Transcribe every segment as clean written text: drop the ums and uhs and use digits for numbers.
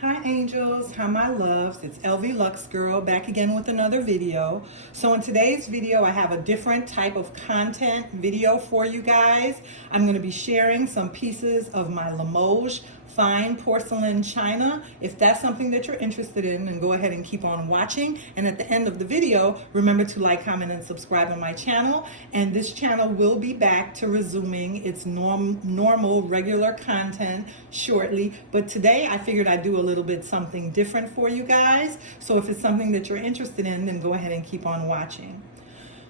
Hi angels, hi my loves, it's LV Lux Girl back again with another video. So in today's video I have a different type of content video for you guys. I'm going to be sharing some pieces of my Limoges fine porcelain china. If that's something that you're interested in, then go ahead and keep on watching. And at the end of the video, remember to like, comment, and subscribe on my channel. And this channel will be back to resuming its normal, regular content shortly. But today I figured I'd do a little bit something different for you guys. So if it's something that you're interested in, then go ahead and keep on watching.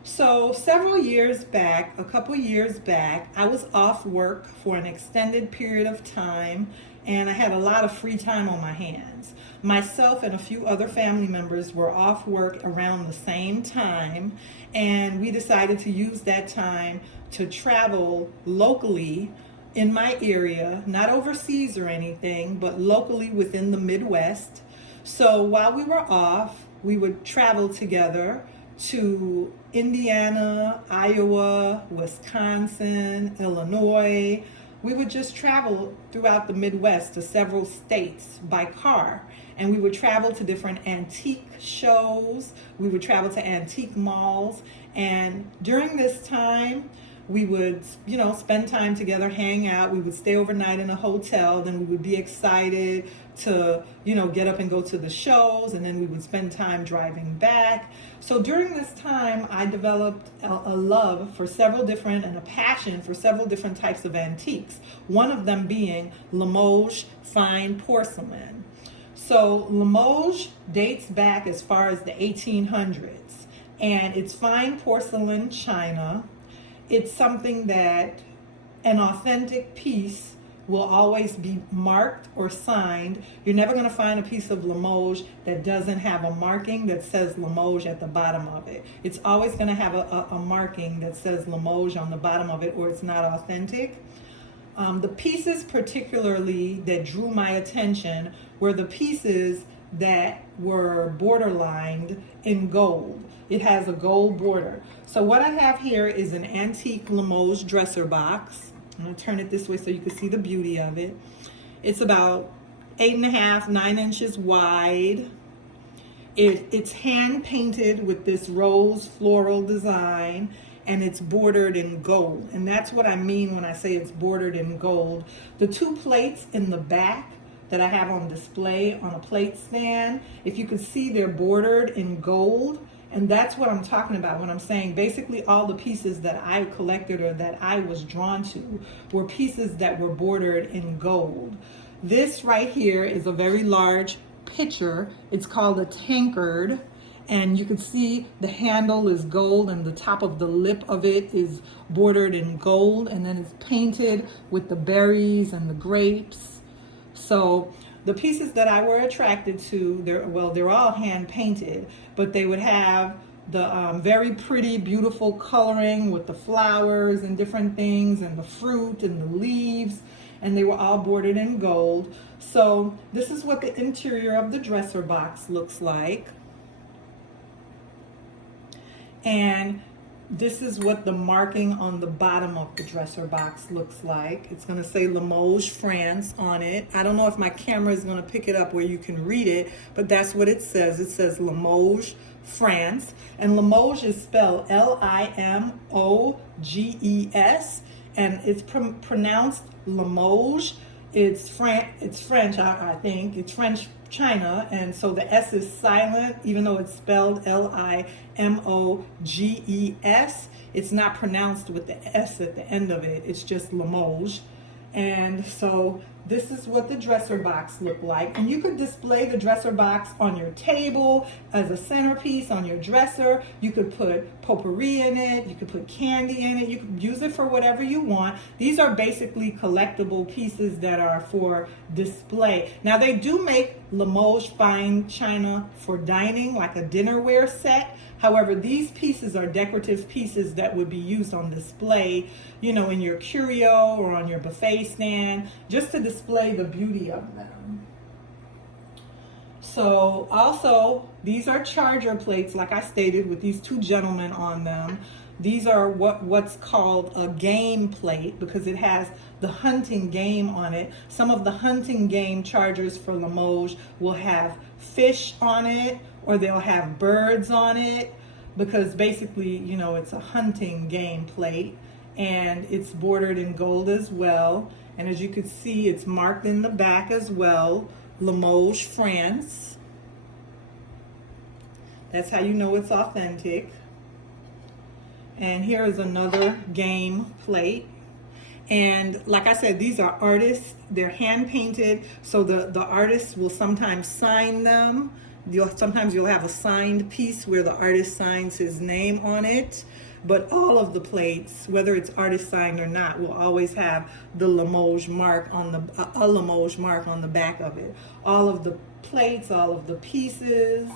So several years back, a couple years back, I was off work for an extended period of time and I had a lot of free time on my hands. Myself and a few other family members were off work around the same time, and we decided to use that time to travel locally in my area, not overseas or anything, but locally within the Midwest. So while we were off, we would travel together to Indiana, Iowa, Wisconsin, Illinois. We would just travel throughout the Midwest to several states by car. And we would travel to different antique shows. We would travel to antique malls. And during this time, we would, spend time together, hang out. We would stay overnight in a hotel. Then we would be excited to, get up and go to the shows. And then we would spend time driving back. So during this time, I developed a love for several different and a passion for several different types of antiques. One of them being Limoges fine porcelain. So Limoges dates back as far as the 1800s. And it's fine porcelain china. It's something that an authentic piece will always be marked or signed. You're never going to find a piece of Limoges that doesn't have a marking that says Limoges at the bottom of it. It's always going to have a marking that says Limoges on the bottom of it, or it's not authentic. The pieces particularly that drew my attention were the pieces that were borderlined in gold. It has a gold border. So what I have here is an antique Limoges dresser box. I'm going to turn it this way so you can see the beauty of it. It's about 8.5, 9 inches wide. It's hand painted with this rose floral design, and it's bordered in gold. And that's what I mean when I say it's bordered in gold. The two plates in the back that I have on display on a plate stand, if you can see, they're bordered in gold. And that's what I'm talking about when I'm saying basically all the pieces that I collected or that I was drawn to were pieces that were bordered in gold. This right here is a very large pitcher. It's called a Tankard. And you can see the handle is gold and the top of the lip of it is bordered in gold. And then it's painted with the berries and the grapes. So the pieces that I were attracted to, they're all hand painted, but they would have the very pretty, beautiful coloring with the flowers and different things and the fruit and the leaves, and they were all bordered in gold. So this is what the interior of the dresser box looks like. And this is what the marking on the bottom of the dresser box looks like. It's going to say Limoges, France on it. I don't know if my camera is going to pick it up where you can read it, but that's what it says. It says Limoges, France. And Limoges is spelled Limoges, and it's pronounced Limoges. It's French, I think. It's French China, and so the S is silent, even though it's spelled Limoges. It's not pronounced with the S at the end of it. It's just Limoges. And so this is what the dresser box looked like. And you could display the dresser box on your table as a centerpiece on your dresser. You could put potpourri in it. You could put candy in it. You could use it for whatever you want. These are basically collectible pieces that are for display. Now they do make Limoges fine china for dining, like a dinnerware set. However, these pieces are decorative pieces that would be used on display, in your curio or on your buffet stand, just to display the beauty of them. So also, these are charger plates, like I stated, with these two gentlemen on them. These are what's called a game plate because it has the hunting game on it. Some of the hunting game chargers for Limoges will have fish on it, or they'll have birds on it, because basically, you know, it's a hunting game plate, and it's bordered in gold as well. And as you can see, it's marked in the back as well, Limoges, France. That's how you know it's authentic. And here is another game plate. And like I said, these are artists. They're hand painted, so the artists will sometimes sign them. Sometimes you'll have a signed piece where the artist signs his name on it. But all of the plates, whether it's artist signed or not, will always have the Limoges mark on a Limoges mark on the back of it. All of the plates, all of the pieces.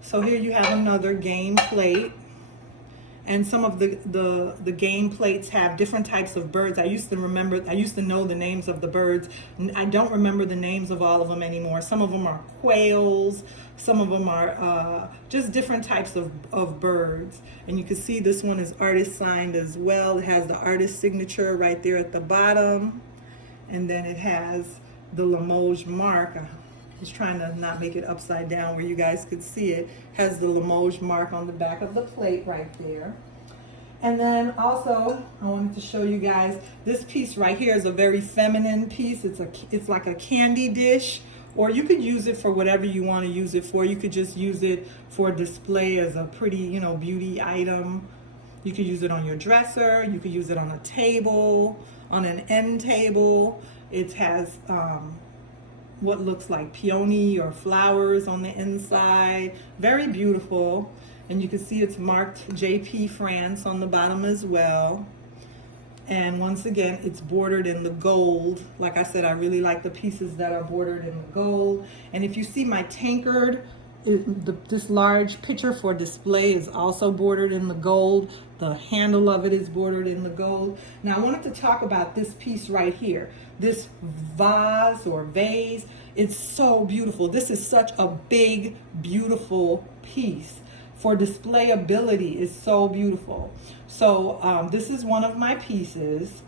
So here you have another game plate. And some of the game plates have different types of birds. I used to know the names of the birds. I don't remember the names of all of them anymore. Some of them are quails. Some of them are just different types of birds. And you can see this one is artist signed as well. It has the artist signature right there at the bottom. And then it has the Limoges mark. I was trying to not make it upside down where you guys could see it. Has the Limoges mark on the back of the plate right there. And then also, I wanted to show you guys, this piece right here is a very feminine piece. It's like a candy dish, or you could use it for whatever you want to use it for. You could just use it for display as a pretty, you know, beauty item. You could use it on your dresser. You could use it on a table, on an end table. It has what looks like peony or flowers on the inside. Very beautiful. And you can see it's marked JP France on the bottom as well. And once again, it's bordered in the gold. Like I said, I really like the pieces that are bordered in the gold. And if you see my tankard, this large pitcher for display is also bordered in the gold. The handle of it is bordered in the gold. Now I wanted to talk about this piece right here. This vase or vase, it's so beautiful. This is such a big, beautiful piece. For displayability, it's so beautiful. So this is one of my pieces.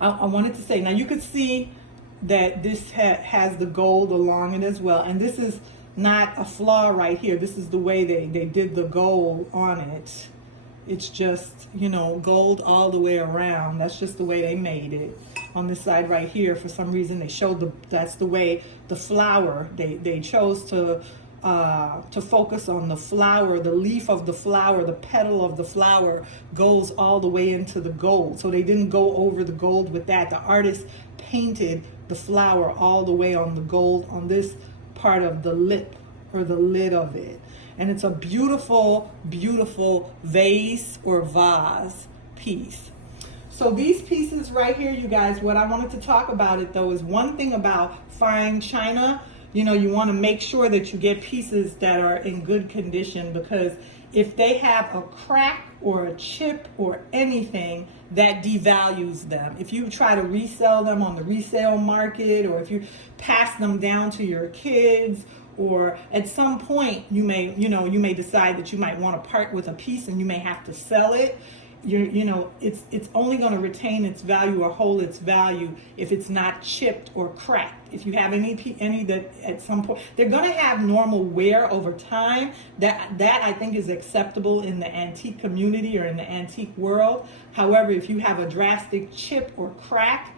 I wanted to say, now you could see that this has the gold along it as well. And this is not a flaw right here. This is the way they did the gold on it. It's just, you know, gold all the way around. That's just the way they made it. On this side right here, for some reason, they showed that's the way the flower, they chose to focus on the flower, the leaf of the flower, the petal of the flower goes all the way into the gold. So they didn't go over the gold with that. The artist painted the flower all the way on the gold on this part of the lip or the lid of it. And it's a beautiful, beautiful vase or vase piece. So these pieces right here, you guys, what I wanted to talk about it though is one thing about fine china. You know, you want to make sure that you get pieces that are in good condition, because if they have a crack or a chip or anything, that devalues them. If you try to resell them on the resale market, or if you pass them down to your kids, or at some point you may decide that you might want to part with a piece and you may have to sell it. It's only going to retain its value or hold its value if it's not chipped or cracked. If you have any that at some point, they're going to have normal wear over time. That I think is acceptable in the antique community or in the antique world. However, if you have a drastic chip or crack,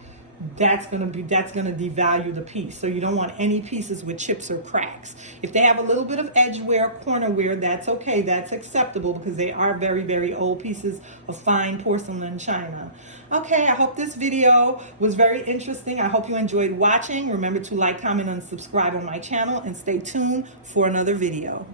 that's going to devalue the piece. So you don't want any pieces with chips or cracks. If they have a little bit of edge wear, corner wear, that's okay. That's acceptable, because they are very, very old pieces of fine porcelain china. Okay, I hope this video was very interesting. I hope you enjoyed watching. Remember to like, comment, and subscribe on my channel, and stay tuned for another video.